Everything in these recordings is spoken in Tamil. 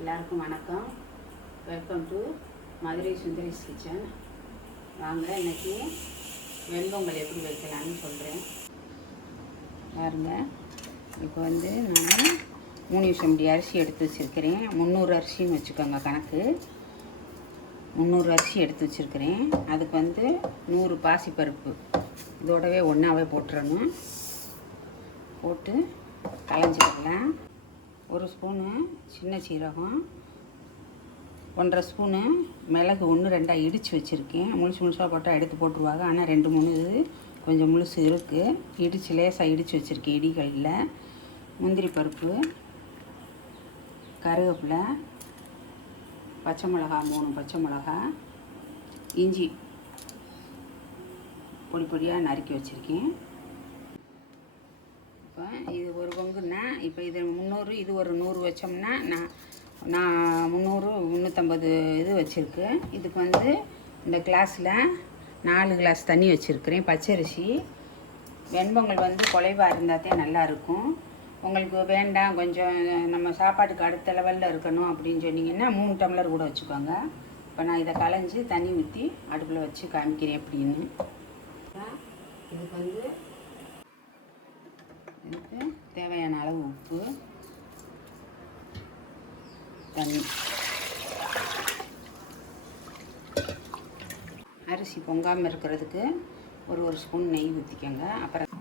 எல்லாருக்கும் வணக்கம். Welcome to Madurai Sundari's kitchen. வாங்க இன்றைக்கி வெண்பொங்கல் எப்படி வைக்கலான்னு சொல்கிறேன். பாருங்க, இப்போ வந்து நான் 3 நிமிஷம் அரிசி எடுத்து வச்சுருக்கிறேன். 300 அரிசின்னு வச்சுக்கோங்க கணக்கு. 300 அரிசி எடுத்து வச்சுருக்கிறேன். அதுக்கு வந்து 100 பாசிப்பருப்பு இதோடவே ஒன்றாவே போட்டுறணும். போட்டு களைஞ்சிக்கலாம். 1 ஸ்பூனு சின்ன சீரகம், 1.5 ஸ்பூனு மிளகு 1-2 இடித்து வச்சுருக்கேன். முழுசாக போட்டால் எடுத்து போட்டுருவாங்க. ஆனால் 2-3 இது கொஞ்சம் முழுசு இருக்குது. இடித்து லேசாக இடித்து வச்சுருக்கேன் இடிகளில். முந்திரி பருப்பு, கருவேப்பிலை, பச்சை மிளகா 3 பச்சை மிளகா, இஞ்சி பொடி பொடியாக நறுக்கி வச்சுருக்கேன். இப்போ இது ஒரு பங்குன்னா, இப்போ இது 300, இது ஒரு 100 வச்சோம்னா நான் 300 350 இது வச்சுருக்கு. இதுக்கு வந்து இந்த கிளாஸில் 4 கிளாஸ் தண்ணி வச்சுருக்கிறேன். பச்சரிசி வெண்பொங்கல் வந்து குலைவாக இருந்தால் தான் நல்லாயிருக்கும். உங்களுக்கு வேண்டாம், கொஞ்சம் நம்ம சாப்பாட்டுக்கு அடுத்த லெவலில் இருக்கணும் அப்படின்னு சொன்னீங்கன்னா 3 டம்ளர் கூட வச்சுக்கோங்க. இப்போ நான் இதை களைஞ்சி தண்ணி ஊற்றி அடுப்பில் வச்சு காமிக்கிறேன் எப்படின்னு. இதுக்கு வந்து இதுக்கு தேவையான அளவு உப்பு, தண்ணி, அரிசி பொங்காமல் இருக்கிறதுக்கு ஒரு ஸ்பூன் நெய் ஊற்றிக்கோங்க. அப்புறம்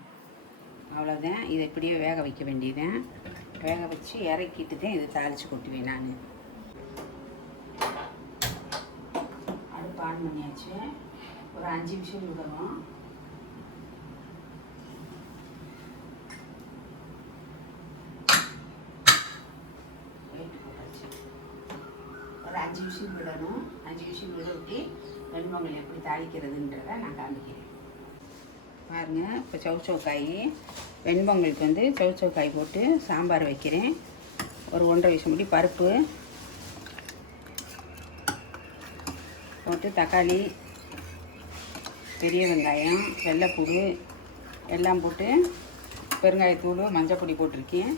அவ்வளோதான். இதை இப்படியே வேக வைக்க வேண்டியதான். வேக வச்சு இறக்கிட்டு தான் இதை தாளித்து கொட்டுவேன் நான். அடுப்பு ஆன் பண்ணியாச்சு. ஒரு 5 நிமிஷம் விடணும். ஒரு 5 நிமிஷம் விடணும். 5 நிமிஷம் விட விட்டு வெண்பொங்கல் எப்படி தாளிக்கிறதுன்றதை நான் காமிக்கிறேன். பாருங்க, இப்போ சவுச்சவுக்காய் வெண்பொங்கலுக்கு வந்து சவுச்சவுக்காய் போட்டு சாம்பார் வைக்கிறேன். ஒரு 1.5 நிமிஷம் முடி பருப்பு போட்டு தக்காளி, பெரிய வெங்காயம், வெள்ளைப்பூடு எல்லாம் போட்டு பெருங்காயத்தூள், மஞ்சள் பொடி போட்டிருக்கேன்.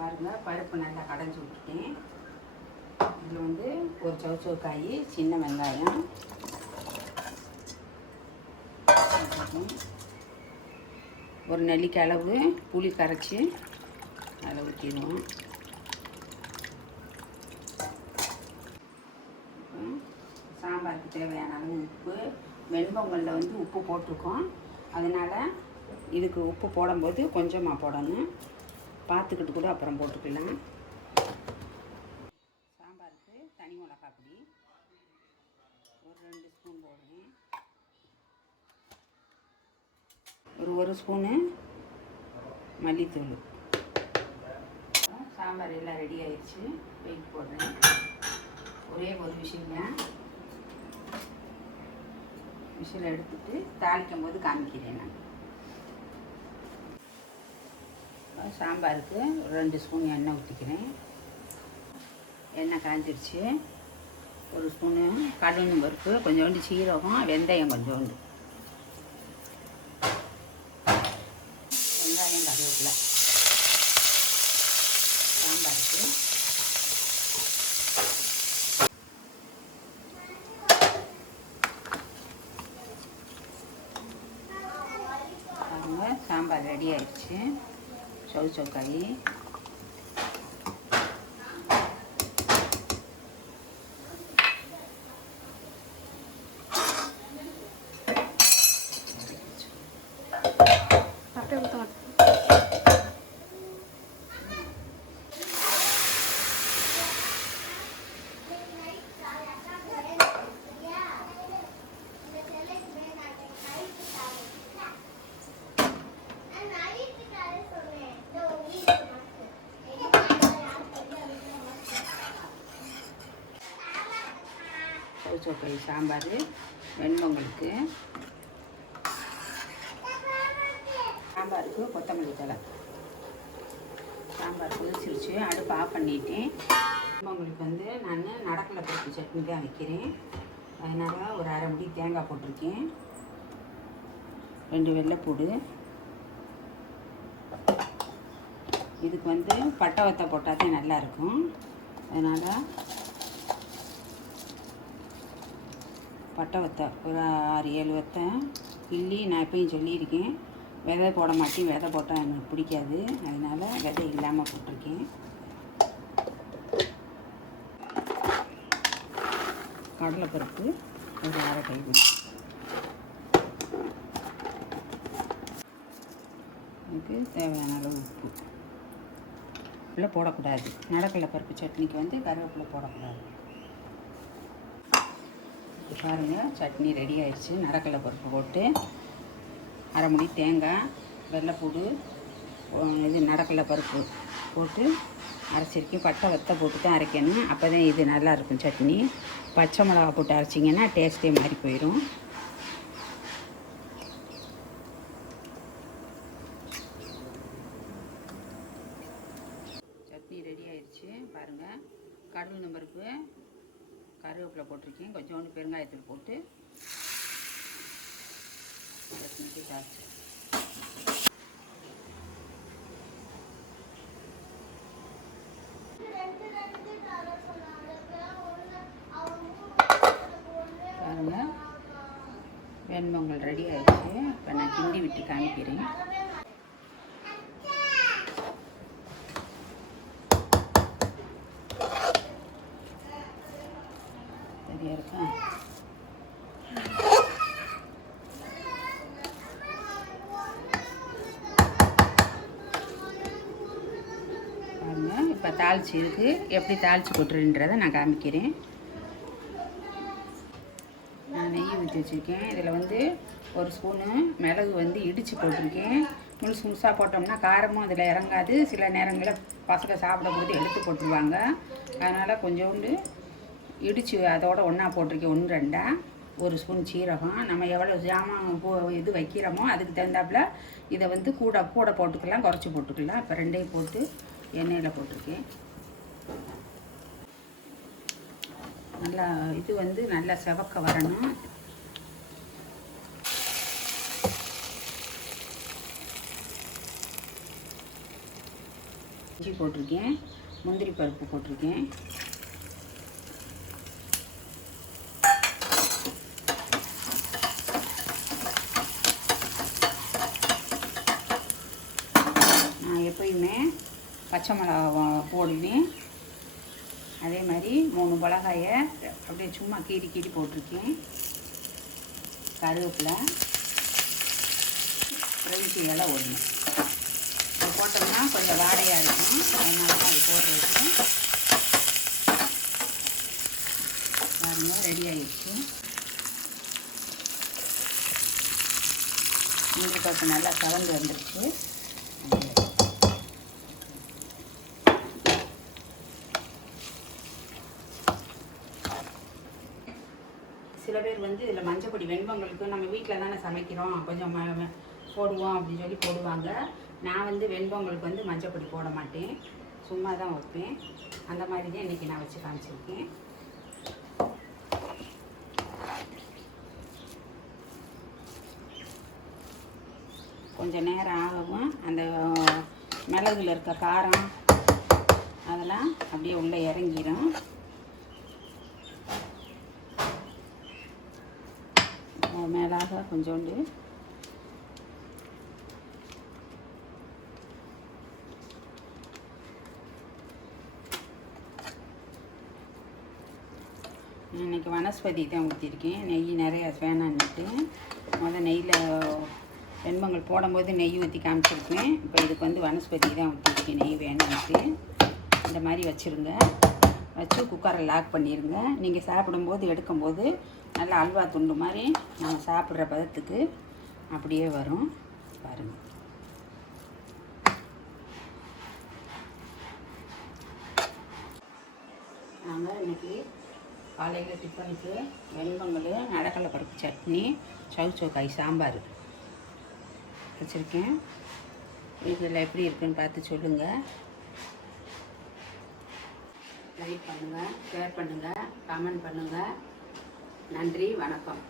பாருங்கள், பருப்பு நல்லா கடைஞ்சி விட்டுருக்கேன். இதில் வந்து ஒரு சவுச்சவுக்காய், சின்ன வெங்காயம், ஒரு நெல்லிக்காய் அளவு புளி கரைச்சி அதில் ஊற்றிடுவோம். சாம்பாருக்கு தேவையான அளவு உப்பு. வெண்பொங்கலில் வந்து உப்பு போட்டிருக்கோம். அதனால் இதுக்கு உப்பு போடும்போது கொஞ்சமாக போடணும். பார்த்துக்கிட்டு கூட அப்புறம் போட்டுக்கலாம். சாம்பாருக்கு தனி மிளகாய் பொடி ஒரு 2 ஸ்பூன் போடுவேன். ஒரு ஸ்பூனு மல்லித்தூள். சாம்பார் எல்லாம் ரெடி ஆயிடுச்சு. வெயிட் போடுறேன். ஒரே ஒரு விசில் எடுத்துட்டு தாளிக்கும் போது காமிக்கிறேன் நான். சாம்பாருக்கு ஒரு 2 ஸ்பூன் எண்ணெய் ஊற்றிக்கிறேன். எண்ணெய் காய்ஞ்சிருச்சு. 1 ஸ்பூனு கடுகு பருப்பு, கொஞ்சோண்டு சீரகம், வெந்தயம் கொஞ்சோண்டு, வெங்காயம், கருவேப்பிலை. சாம்பாருக்கு பாருங்க, சாம்பார் ரெடி ஆயிடுச்சு. சவுச்சவுக்காய், சவுச்சவுக்காய் சாம்பார் வெண்பொங்கலுக்கு. சாம்பாருக்கு கொத்தமல்லி தழை. சாம்பார் கொதிச்சிருச்சு. அடுப்பு ஆஃப் பண்ணிட்டேன். வெண்பொங்கலுக்கு வந்து நான் நடக்கலை பருப்பு சட்னி தான் வைக்கிறேன். அதனால் ஒரு 1/2 முடி தேங்காய் போட்டிருக்கேன். 2 வெள்ளைப்பூடு, இதுக்கு வந்து பட்டை வத்தை போட்டால் தான் நல்லாயிருக்கும். அதனால் பட்டை வத்தை ஒரு 6-7 வத்தை கிள்ளி நான் எப்பயும் சொல்லியிருக்கேன். விதை போட மாட்டேன், விதை போட்டால் எனக்கு பிடிக்காது. அதனால் விதை இல்லாமல் போட்டிருக்கேன். கடலைப்பருப்பு ஒரு 1/2 கைப்பிடி. இதுக்கு தேவையான அளவு உப்பு. இல்லை போடக்கூடாது. நடக்கலை பருப்பு சட்னிக்கு வந்து கருவேப்பிலை போடக்கூடாது. பாருங்கள், சட்னி ரெடி ஆயிடுச்சு. நடக்கலை பருப்பு போட்டு 1/2 முடி தேங்காய், வெள்ளைப்பூடு, இது நடக்கலை பருப்பு போட்டு அரைச்சிருக்கேன். பட்டை வத்தை போட்டு தான் அரைக்கணும். அப்போ தான் இது நல்லாயிருக்கும் சட்னி. பச்சை மிளகா போட்டு அரைச்சிங்கன்னா டேஸ்ட்டே மாறி போயிடும். சட்னி ரெடி ஆயிடுச்சு. பாருங்கள், கடல் பருப்பு, கருவேப்பிலை போட்டிருக்கேன். கொஞ்சோண்டு பெருங்காயத்தூள் போட்டு சட்னிக்கு தாளிச்சு. பாருங்கள், வெண்பொங்கல் ரெடி ஆயிடுச்சு. இப்போ நான் கிண்டி விட்டு காமிக்கிறேன். சரியா இருக்கா? பாருங்கள், இப்போ தாளிச்சு இருக்குது. எப்படி தாளித்து கொட்டுறதுன்றதை நான் காமிக்கிறேன். நான் நெய் ஊற்றி வச்சுருக்கேன். இதில் வந்து 1 ஸ்பூனு மிளகு வந்து இடித்து போட்டிருக்கேன். முழுசு முழுசாக போட்டோம்னா காரமும் அதில் இறங்காது. சில நேரங்களில் பசங்க சாப்பிடும்போது எடுத்து போட்டுருவாங்க. அதனால் கொஞ்சோண்டு இடித்து அதோடு ஒன்றா போட்டிருக்கேன். 1-2 1 ஸ்பூன் சீரகம். நம்ம எவ்வளோ ஜாமான் இது வைக்கிறோமோ அதுக்கு தகுந்தாப்புல இதை வந்து கூட போட்டுக்கலாம், குறைச்சி போட்டுக்கலாம். இப்போ 2ஐயும் போட்டு எண்ணெயில் போட்டிருக்கேன். நல்லா இது வந்து நல்லா செவக்க வரணும். இஞ்சி போட்டிருக்கேன், முந்திரி பருப்பு போட்டிருக்கேன். நான் எப்பயுமே பச்சை மிளகா போடுவேன். அதே மாதிரி 3 மிளகாயை அப்படியே சும்மா கீறி போட்டிருக்கேன். கருவேப்பிலை, ரெண்டு இலை ஒன்று அது போட்டோம்னா கொஞ்சம் வாடையாக இருக்கும். அதனால தான் அது போட்டுருக்கேன். பாருங்கள், ரெடி ஆகிடுச்சு. முந்திரி பருப்பு நல்லா கலந்து வந்துடுச்சு. சில பேர் வந்து இதில் மஞ்சப்பொடி வெண்பொங்கலுக்கு நம்ம வீட்டில் தானே சமைக்கிறோம், கொஞ்சம் போடுவோம் அப்படின்னு சொல்லி போடுவாங்க. நான் வந்து வெண்பொங்கலுக்கு வந்து மஞ்சப்பொடி போட மாட்டேன், சும்மா தான் வைப்பேன். அந்த மாதிரி தான் இன்றைக்கி நான் வச்சு காமிச்சிருக்கேன். கொஞ்சம் நேரம் ஆகவும் அந்த மிளகுல இருக்க காரம் அதெல்லாம் அப்படியே உள்ளே இறங்கிடும். மேலாக கொஞ்சோண்டு இன்றைக்கி வனஸ்பதி தான் ஊற்றிருக்கேன். நெய் நிறையா வேணான்னுட்டு நெய்யில் வெண்பொங்கல் போடும்போது நெய் ஊற்றி காமிச்சிருக்கேன். இப்போ இதுக்கு வந்து வனஸ்பதி தான் ஊற்றிருக்கேன். நெய் வேணான்ட்டு இந்த மாதிரி வச்சுருங்க. வச்சு குக்கரை லாக் பண்ணிடுங்க. நீங்கள் சாப்பிடும்போது எடுக்கும்போது நல்லா அல்வா துண்டு மாதிரி நம்ம சாப்பிட்ற பதத்துக்கு அப்படியே வரும். பாருங்கள், நாங்கள் இன்றைக்கி காலையில் டிஃபனுக்கு வெண்பொங்கல், நடக்கலை பருப்பு சட்னி, சவுச்சோக்காய் சாம்பார் வச்சுருக்கேன். இதில் எப்படி இருக்குன்னு பார்த்து சொல்லுங்கள். லைக் பண்ணுங்கள், ஷேர் பண்ணுங்கள், கமெண்ட் பண்ணுங்கள். நன்றி, வணக்கம்.